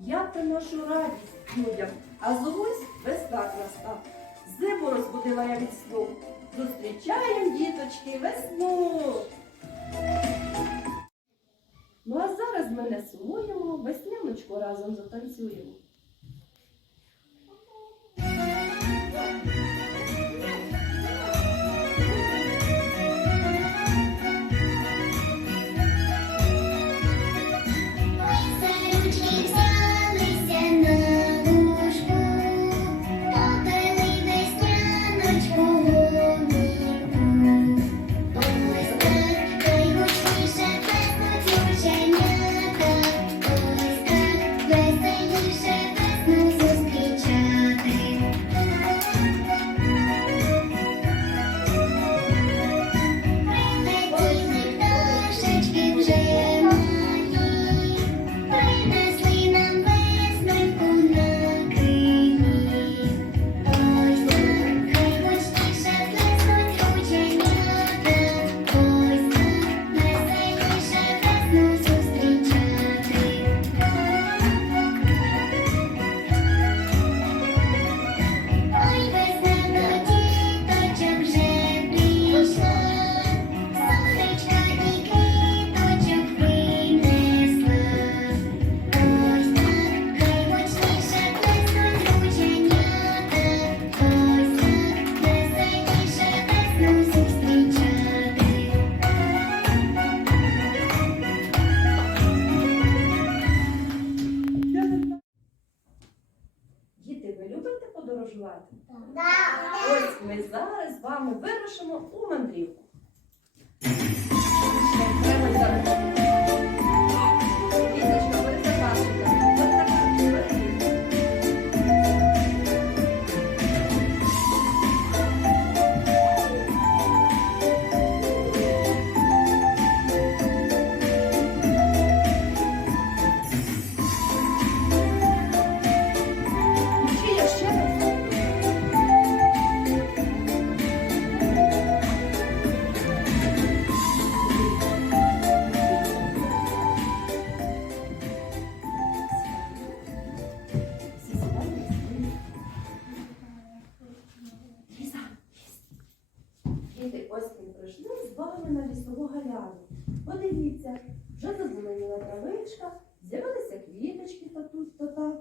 я приношу радість людям, а зось весна краса. Зиму розбудила я від сну, зустрічаєм, діточки, весну. Ну а зараз ми не сумуємо, весняночку разом затанцюємо. Галяну. Подивіться, вже зазеленіла травичка, з'явилися квіточки то тут, то там.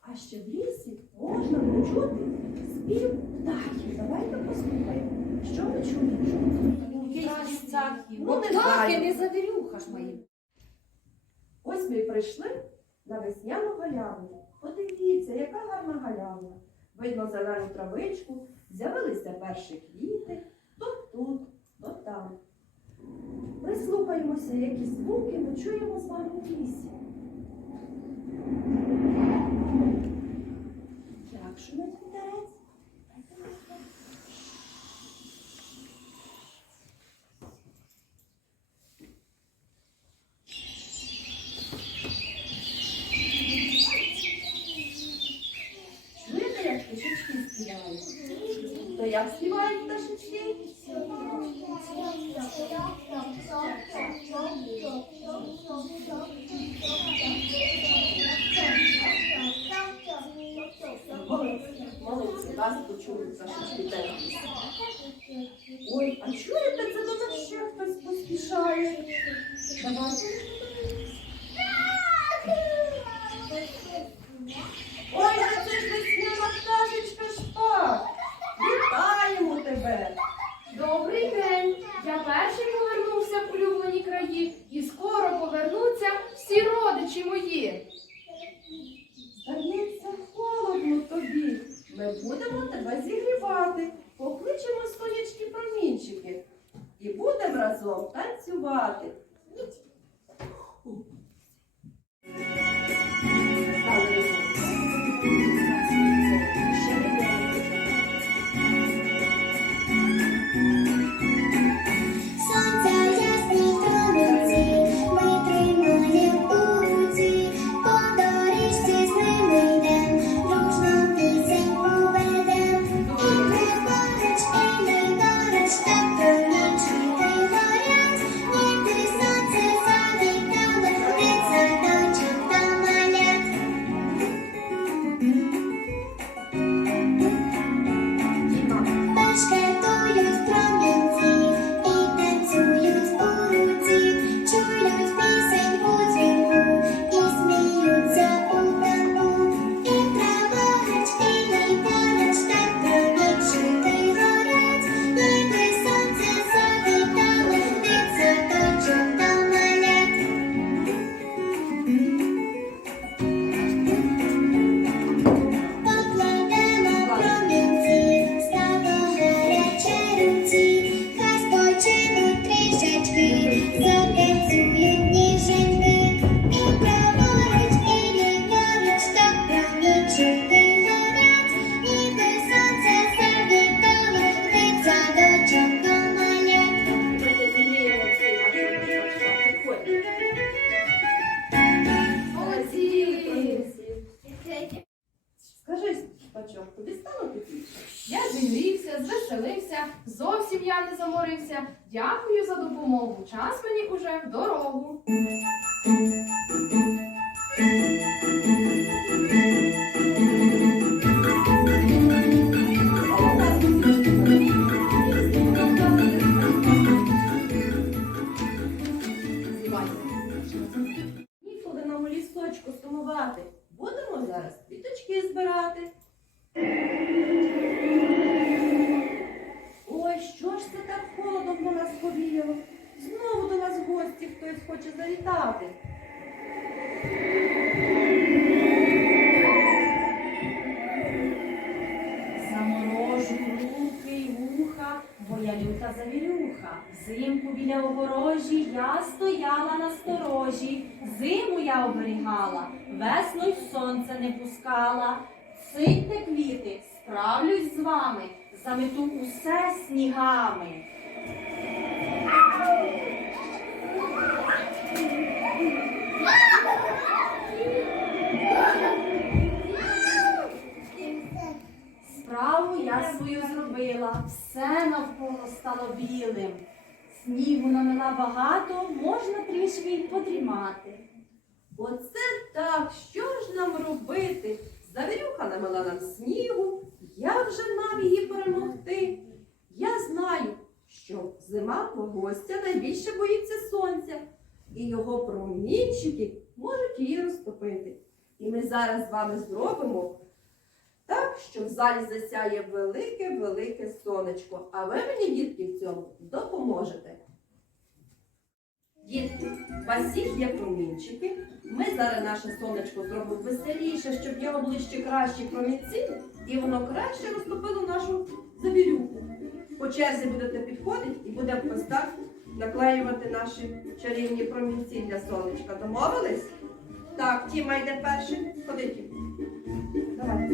А ще в лісі можна почути спів птахів. Давайте послухаємо. Що ви чуєте? Ну, не знаю. не завірюха ж мої. Ось ми й прийшли на весняну галявину. Подивіться, яка гарна галявина. Видно зелену травичку, з'явилися перші квіти, то тут, то там. Прислухаємося, які звуки ми чуємо з вами в лісі. Як шумить вітерець? Чуєте, як пташечки співають? То як співають пташечки? Молодці, вас почули теж. Ой, а чуєте, це до нас ще хтось поспішає. Давайте. Скажи, Шпачок, тобі стало тепліше? Я зігрівся, звеселився, зовсім я не заморився. Дякую за допомогу. Час мені уже в дорогу. Ніколи нам у лісочку сумувати. Будемо зараз квіточки збирати. Ой, що ж це так холодом до нас повіяло? Знову до нас в гості хтось хоче завітати. Заморожу руки й вуха, бо я люта завірюха. Взимку біля огорожі я стояла на сторожі, зиму я оберігала, весну й сонце не пускала. Сидьте, квіти, справлюсь з вами, замету усе снігами. Справу я свою зробила, все навколо стало білим. Снігу намила багато, можна трішки й подрімати. Оце так, що ж нам робити? Завірюха намила нам снігу, як же нам її перемогти? Я знаю, що зима гостя найбільше боїться сонця, і його промінчики можуть її розтопити. І ми зараз з вами зробимо так, що в залі засяє велике-велике сонечко. А ви мені, дітки, в цьому допоможете. Дітки, у вас всіх є промінчики. Ми зараз наше сонечко зробимо веселіше, щоб в нього були ще кращі промінці, і воно краще розтопило нашу завірюху. По черзі будете підходити і будемо ось так наклеювати наші чарівні промінці для сонечка. Домовились? Так, Тіма йде перший. Ходи, Тім. Давай.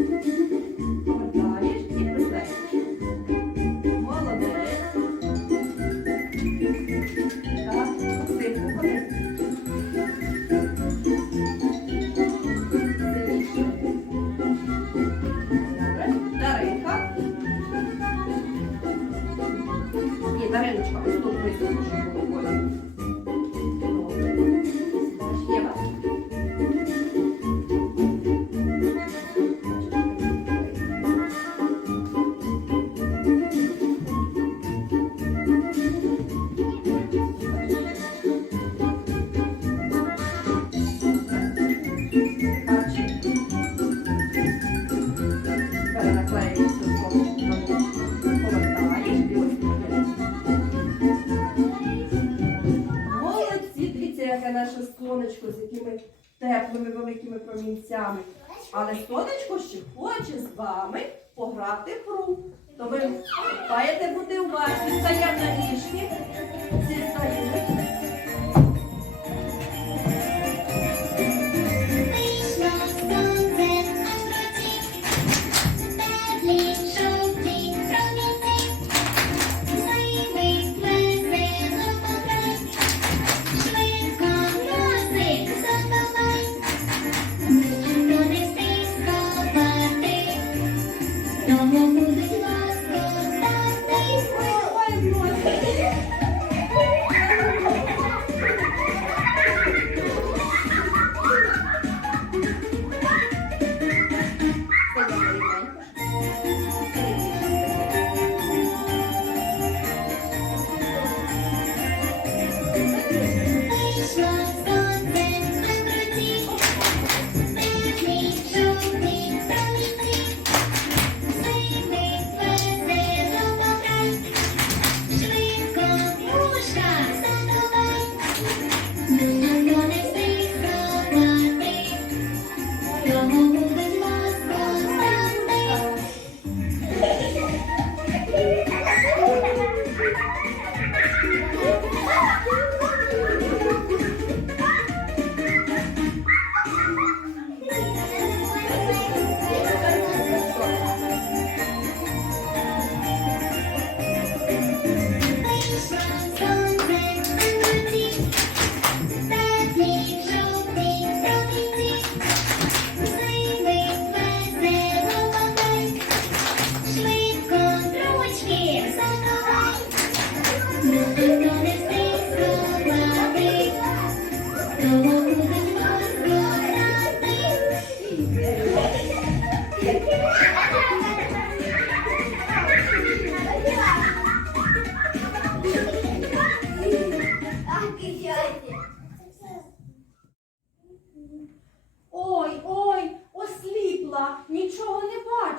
Але сонечко ще хоче з вами пограти в гру. То ви маєте бути уважні, стаємо на ніжки. Всі стають.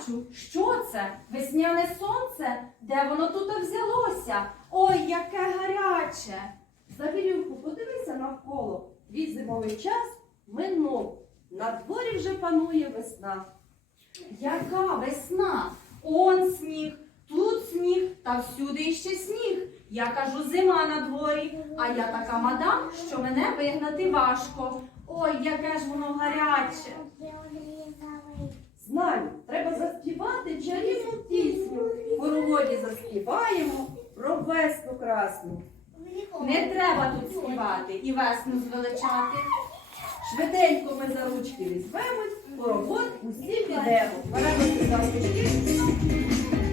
Бачу. Що це? Весняне сонце? Де воно тут взялося? Ой, яке гаряче. Завірюху, подивися навколо. Твій зимовий час минув. На дворі вже панує весна. Яка весна? Он сніг, тут сніг, та всюди іще сніг. Я кажу, зима на дворі, а я така мадам, що мене вигнати важко. Ой, яке ж воно гаряче. Знаю, треба заспівати чарівну пісню. Хороводі заспіваємо про весну красну. Не треба тут співати і весну звеличати. Швиденько ми за ручки візьмемось, хоровод усі підемо. Беремося за ручки.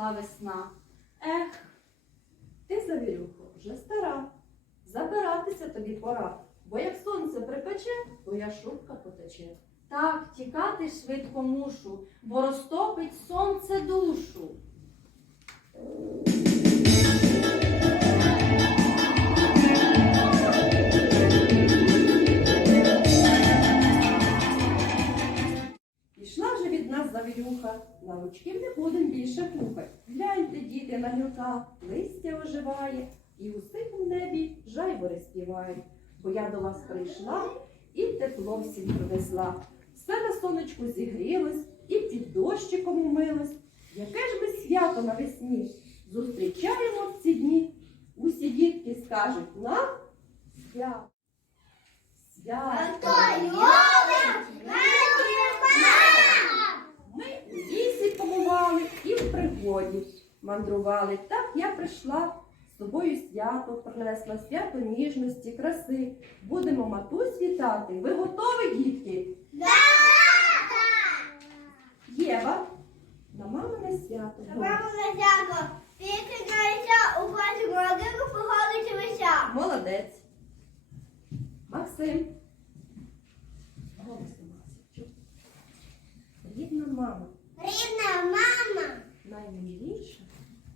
Прийшла весна. Ех, Ти, Завірюхо, вже стара. Забиратися тобі пора, бо як сонце припече, твоя шубка потече. так, тікати швидко мушу, бо розтопить сонце душу. Будем. Гляньте, діти, на гілка, листя оживає, і у синьому небі жайвори співають. Бо я до вас прийшла і тепло всім привезла. Все на сонечку зігрілось і під дощиком умилось. Яке ж ми свято навесні зустрічаємо в ці дні. Усі дітки скажуть нам свято. Свято. Ми у лісі побували і в пригоді мандрували. Так я прийшла з собою свято принесла, свято ніжності, краси. Будемо матусь вітати. Ви готові, дітки? Єва, на мамине свято. Молодець. Максим. Голосно, Максим. чув? Рідна мама, Рідна мама, наймиліша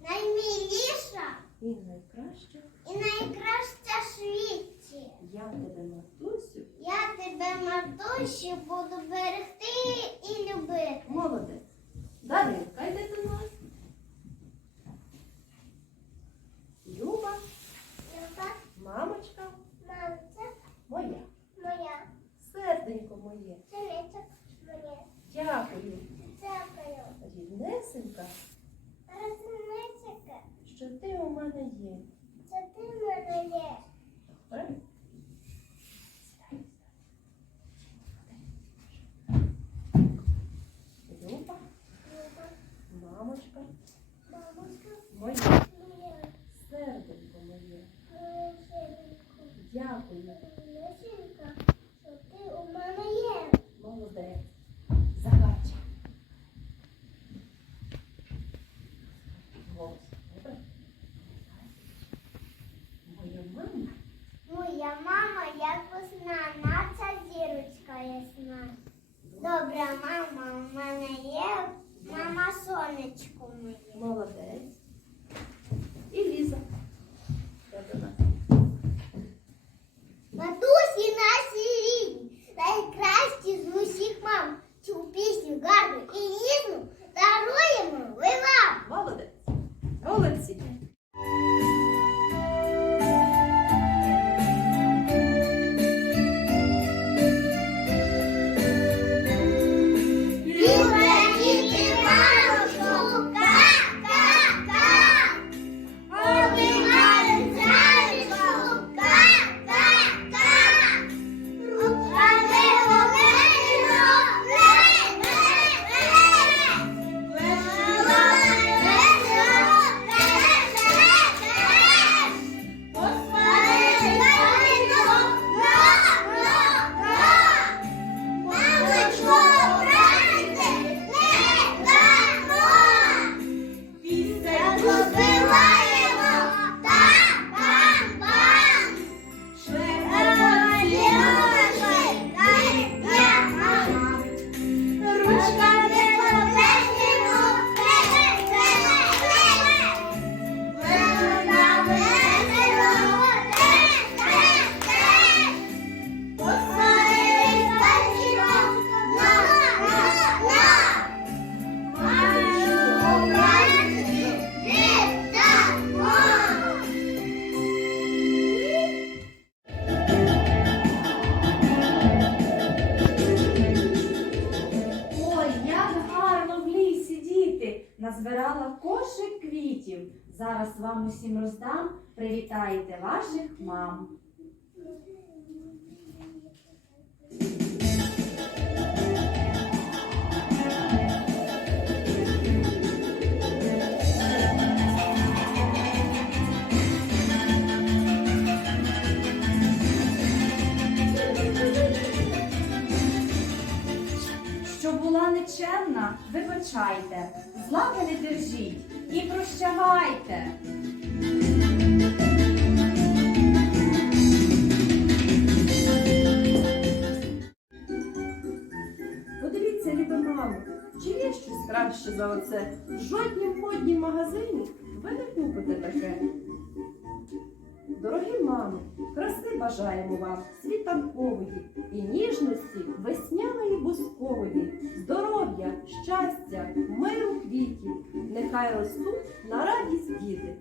наймиліша і найкраща. і найкраща в світі. Я тебе, матусю, Я тебе, матусю, буду Дякую. Зараз вам усім роздам. Привітайте ваших мам. Що була нечемна, вибачайте, зла не держіть і прощавайте. Подивіться, любе мамо, чи є щось краще за оце? В жоднім моднім магазині ви не купите таке. Дорогі мами, краси бажаємо вам, світанкової і ніжності весняної бускової, здоров'я, щастя, миру квітів, нехай ростуть на радість діти.